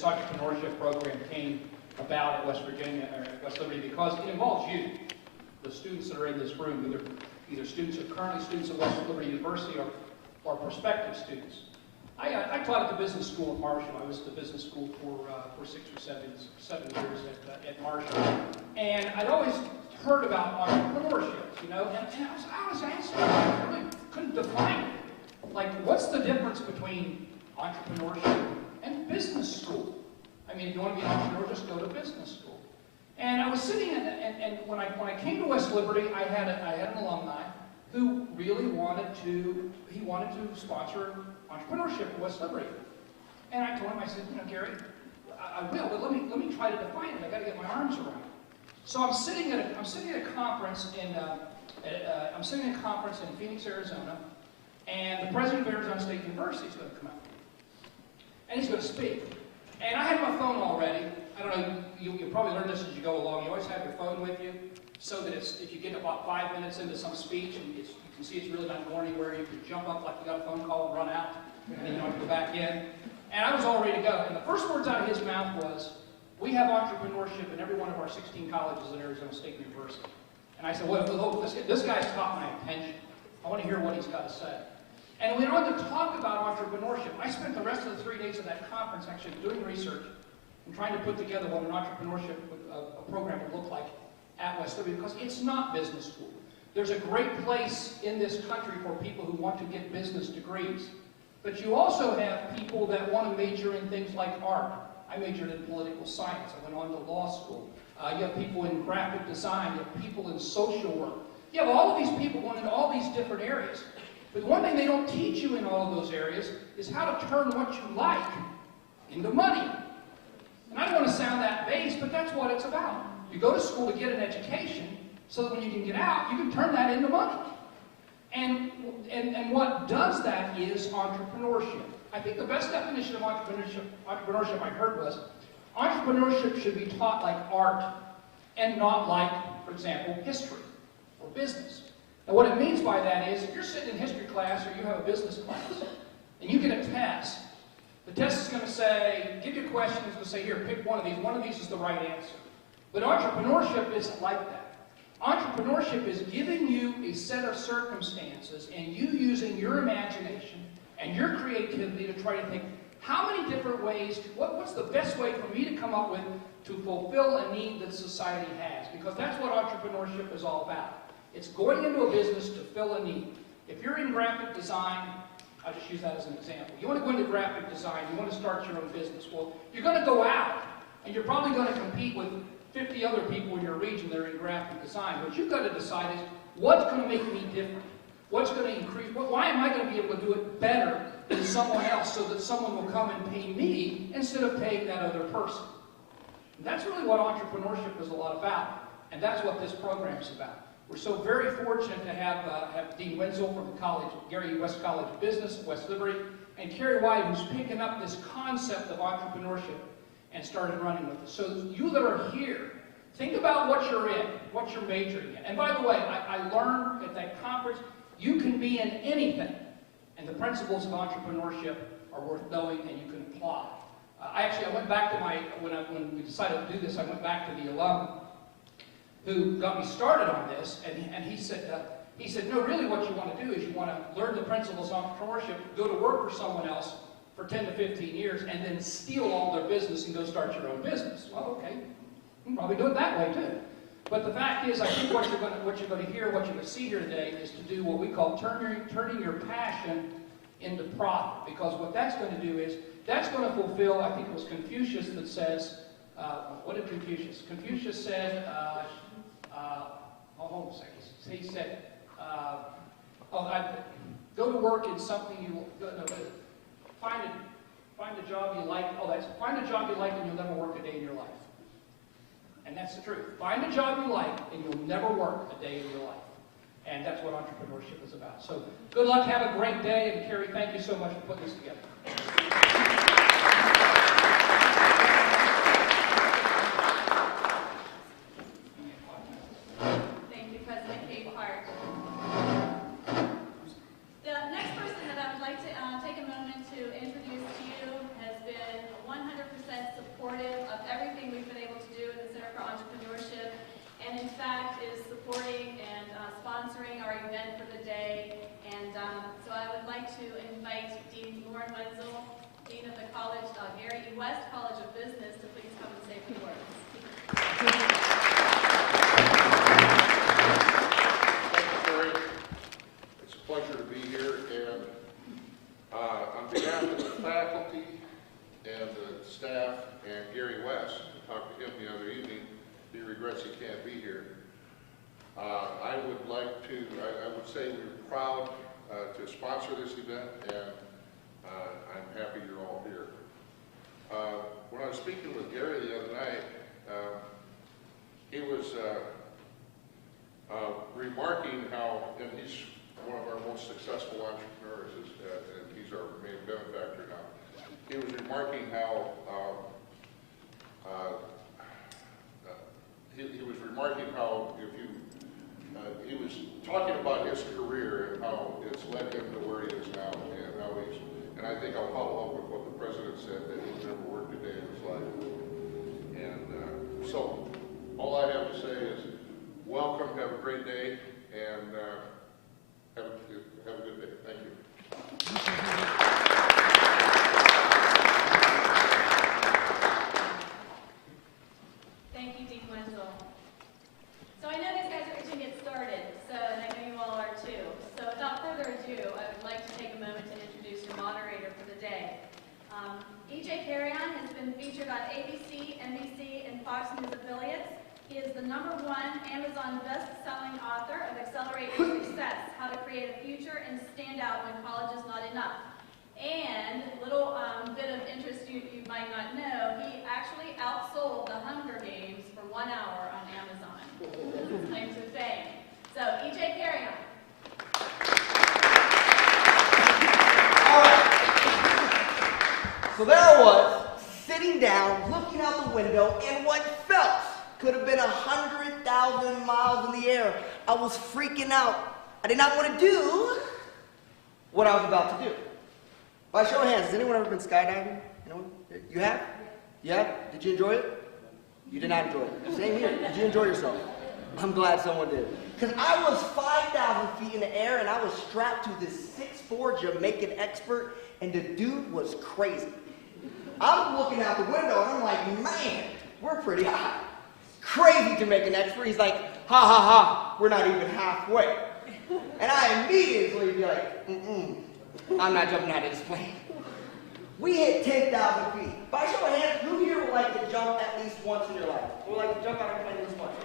this entrepreneurship program came about at West Virginia, or at West Liberty, because it involves you, the students that are in this room, either students or currently students at West Liberty University or prospective students. I taught at the business school at Marshall. I was at the business school for 6 or 7 years at Marshall. And I'd always heard about entrepreneurship, and I was asking, I really couldn't define it. Like, what's the difference between entrepreneurship and business school? I mean, if you want to be an entrepreneur, just go to business school. And I was sitting, and when I came to West Liberty, I had an alumni who really wanted to sponsor entrepreneurship at West Liberty. And I told him, I said, Gary, I will, but let me try to define it. I got to get my arms around it. So I'm sitting at a conference in Phoenix, Arizona, and the president of Arizona State University is going to come out, and he's going to speak. And I had my phone already. I don't know. You probably learn this as you go along. You always have your phone with you, so that if you get about 5 minutes into some speech and you can see it's really not going anywhere, you can jump up like you got a phone call and run out, and then you don't have to go back in. And I was all ready to go. And the first words out of his mouth was, "We have entrepreneurship in every one of our 16 colleges at Arizona State University." And I said, well, this guy's caught my attention. I want to hear what he's got to say. And we went on to talk about entrepreneurship. I spent the rest of the 3 days of that conference actually doing research and trying to put together what an entrepreneurship program would look like at West Liberty, because it's not business school. There's a great place in this country for people who want to get business degrees. But you also have people that want to major in things like art. I majored in political science. I went on to law school. You have people in graphic design. You have people in social work. You have all of these people going into all these different areas. But one thing they don't teach you in all of those areas is how to turn what you like into money. And I don't want to sound that base, but that's what it's about. You go to school to get an education so that when you can get out, you can turn that into money. And what does that is entrepreneurship. I think the best definition of entrepreneurship I heard was, entrepreneurship should be taught like art and not like, for example, history or business. Now what it means by that is, if you're sitting in history class or you have a business class and you get a test, the test is going to say, give you a question, it's going to say, here, pick one of these. One of these is the right answer. But entrepreneurship isn't like that. Entrepreneurship is giving you a set of circumstances and you using your imagination and your creativity to try to think, how many different ways, what's the best way for me to come up with to fulfill a need that society has? Because that's what entrepreneurship is all about. It's going into a business to fill a need. If you're in graphic design, I'll just use that as an example. You want to go into graphic design, you want to start your own business. Well, you're going to go out, and you're probably going to compete with 50 other people in your region that are in graphic design. What you've got to decide is, what's going to make me different? What's going to increase? Why am I going to be able to do it better than someone else so that someone will come and pay me instead of paying that other person? And that's really what entrepreneurship is a lot about, and that's what this program is about. We're so very fortunate to have Dean Wenzel from the college, Gary West College of Business at West Liberty, and Kerry White, who's picking up this concept of entrepreneurship and started running with it. So you that are here, think about what you're in, what you're majoring in. And by the way, I learned at that conference, you can be in anything. And the principles of entrepreneurship are worth knowing, and you can apply. I went back to when we decided to do this, I went back to the alum who got me started on this, and he said, no, really what you want to do is you want to learn the principles of entrepreneurship, go to work for someone else for 10 to 15 years, and then steal all their business and go start your own business. Well, okay, you can probably do it that way too. But the fact is, I think what you're going to hear, what you're going to see here today is to do what we call turning your passion into profit. Because what that's going to do is, that's going to fulfill, I think it was Confucius that says, what did Confucius? Confucius said, hold on a second. He said, go to work in something find a job you like. Find a job you like and you'll never work a day in your life. And that's the truth. Find a job you like and you'll never work a day in your life. And that's what entrepreneurship is about. So good luck, have a great day, and Kerry, thank you so much for putting this together. like to invite Dean Lauren Wenzel, Dean of the college, Gary E. West College of Business, to please come and say a few words. Thank you, Sherry. It's a pleasure to be here, and on behalf of the faculty and the staff and Gary West, I talked to him the other evening. He regrets he can't be here. I would like to, I would say we're proud to sponsor this event, and I'm happy you're all here. When I was speaking with Gary the other night, he was remarking how, and he's one of our most successful entrepreneurs, and he's our main benefactor now. He was remarking how he was remarking how if you he was talking about his career and how it's led him to where he is now, and how he's, and I think I'll follow up with what the president said, that he's never worked a day in his life. And so all I have to say is welcome, have a great day, and have a good day. Thank you. Thank you, Dean Wenzel. So I know these guys are itching to get started, and I know you all are too. So without further ado, I would like to take a moment to introduce your moderator for the day. E.J. Carrion has been featured on ABC, NBC, and Fox News affiliates. He is the #1 Amazon best-selling author of Accelerate Your Success, How to Create a Future and Stand Out When College is Not Enough. And little bit of interest you might not know, he actually outsold the Hunger Games for 1 hour on Amazon. His claim to fame. So, E.J. Carrion. All right. So there I was, sitting down, looking out the window, and what felt could have been 100,000 miles in the air. I was freaking out. I did not want to do what I was about to do. By show of hands, has anyone ever been skydiving? Anyone? You have? Yeah? Did you enjoy it? You did not enjoy it. Same here. Did you enjoy yourself? I'm glad someone did. Because I was 5,000 feet in the air, and I was strapped to this 6'4" Jamaican expert, and the dude was crazy. I'm looking out the window, and I'm like, man, we're pretty high. Crazy Jamaican expert. He's like, ha ha ha, we're not even halfway. And I immediately be like, I'm not jumping out of this plane. We hit 10,000 feet. By show of hands, who here would like to jump at least once in your life? Who would like to jump out of a plane at least once?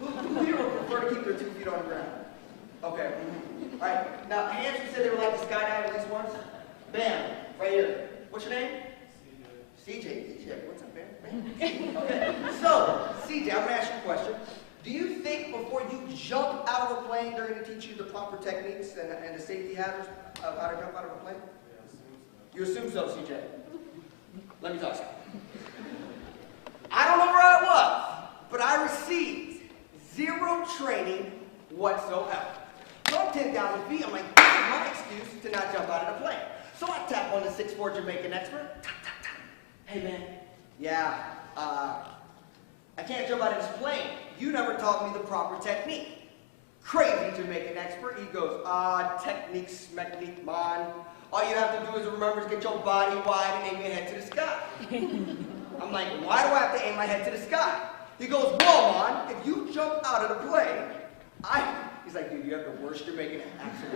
Who here would prefer to keep their 2 feet on the ground? Okay. All right. Now, hands who said they would like to skydive at least once? Bam. Right here. What's your name? CJ. CJ. What's up, man? Okay. So, CJ, I'm going to ask you a question. Do you think before you jump out of a plane, they're going to teach you the proper techniques and the safety hazards of how to jump out of a plane? You assume so, CJ. Let me talk. I don't know where I was, but I received 0 training whatsoever. So I'm 10,000 feet. I'm like, this is my excuse to not jump out of the plane. So I tap on the 6'4" Jamaican expert. Tap, tap, tap. Hey, man. Yeah, I can't jump out of this plane. You never taught me the proper technique. Crazy Jamaican expert. He goes, technique, man. All you have to do is remember to get your body wide and aim your head to the sky. I'm like, why do I have to aim my head to the sky? He goes, well, man, if you jump out of the plane, he's like, dude, you have the worst Jamaican accent.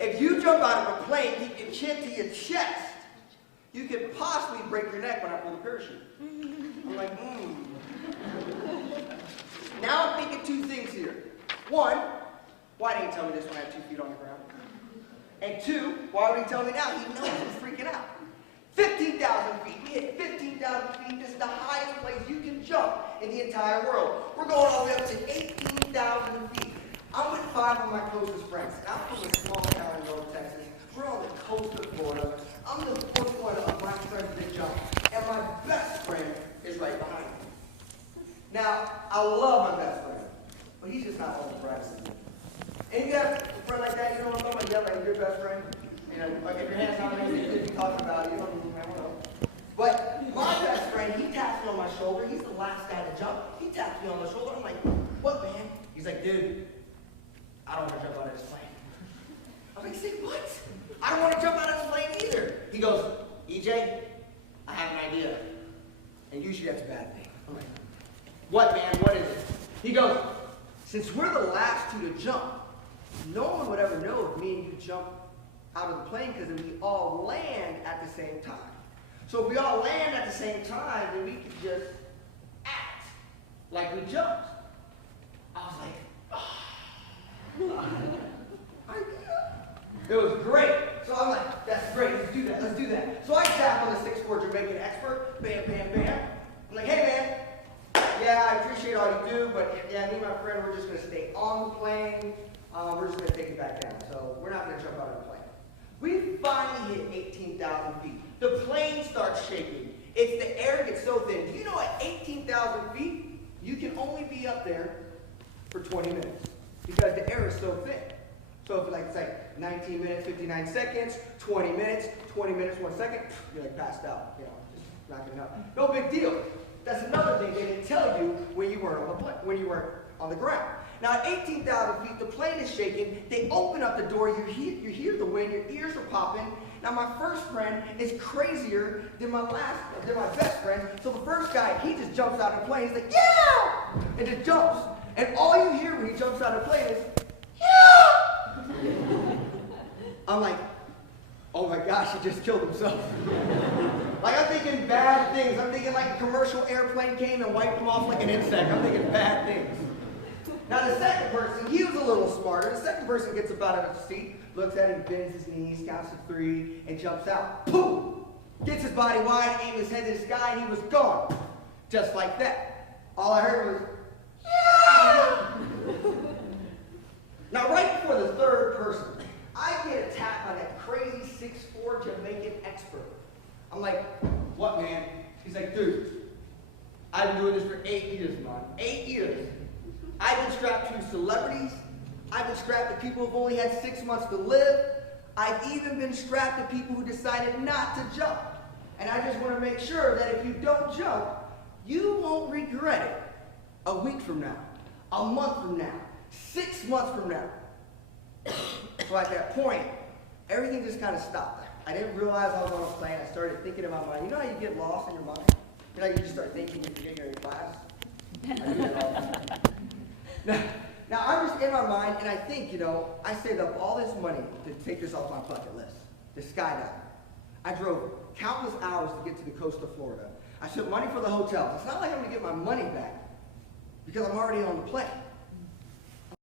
If you jump out of a plane, keep your chin to your chest, you could possibly break your neck when I pull the parachute. I'm like, Now I'm thinking 2 things here. 1, why didn't he tell me this when I had 2 feet on the ground? And 2, why would he tell me now? He knows I'm freaking out. 15,000 feet. We hit 15,000 feet. This is the highest place you can jump in the entire world. We're going all the way up to 18,000 feet. I'm with 5 of my closest friends. I'm from a small town in North Texas. We're on the coast of Florida. I'm the first one of my friends to jump. And my best friend is right behind me. Now, I love my best friend, but he's just not on the practice. And you got a friend like that, you know what I'm talking about? Like your best friend. You know, like if your hand's not raised, you could be talking about it. You know, I don't know. But my best friend, he taps me on my shoulder. He's the last guy to jump. He taps me on the shoulder. I'm like, what, man? He's like, dude, I don't want to jump out of this plane. I was like, say what? I don't want to jump out of the plane either. He goes, EJ, I have an idea. And usually that's a bad thing. I'm like, what, man? What is it? He goes, since we're the last two to jump, no one would ever know if me and you jump out of the plane because then we all land at the same time. So if we all land at the same time, then we could just act like we jumped. I was like, it was great. So I'm like, that's great, let's do that, let's do that. So I tap on the 6'4" Jamaican expert, bam, bam, bam. I'm like, hey man, yeah, I appreciate all you do, but yeah, me and my friend, we're just gonna stay on the plane. We're just gonna take it back down. So we're not gonna jump out of the plane. We finally hit 18,000 feet. The plane starts shaking. The air gets so thin. Do you know at 18,000 feet, you can only be up there for 20 minutes because the air is so thin. So if it's like 19 minutes, 59 seconds, 20 minutes, 1 second, you're like passed out, you know, just knocking it out. No big deal. That's another thing they didn't tell you when you weren't on the plane, when you weren't on the ground. Now at 18,000 feet, the plane is shaking. They open up the door. You hear the wind. Your ears are popping. Now my first friend is crazier than my best friend. So the first guy, he just jumps out of the plane. He's like, yeah, and just jumps. And all you hear when he jumps out of the plane is, yeah. I'm like, oh my gosh, he just killed himself. Like I'm thinking bad things. I'm thinking like a commercial airplane came and wiped him off like an insect. I'm thinking bad things. Now the second person, he was a little smarter. The second person gets up out of his seat, looks at him, bends his knees, counts to 3, and jumps out. Boom! Gets his body wide, aims his head to the sky, and he was gone. Just like that. All I heard was, yeah! Now right before the third person, I get a tap on that crazy 6'4" Jamaican expert. I'm like, what, man? He's like, dude, I've been doing this for 8 years, man. 8 years. I've been strapped to celebrities. I've been strapped to people who've only had 6 months to live. I've even been strapped to people who decided not to jump. And I just want to make sure that if you don't jump, you won't regret it a week from now, a month from now, 6 months from now. So at that point, everything just kind of stopped. I didn't realize I was on a plane. I started thinking in my mind. You know how you get lost in your mind? You know, you just start thinking you forget you're in class? I do that all the time. Now, I'm just in my mind, and I think, you know, I saved up all this money to take this off my bucket list, the skydive. I drove countless hours to get to the coast of Florida. I spent money for the hotel. It's not like I'm going to get my money back because I'm already on the plane.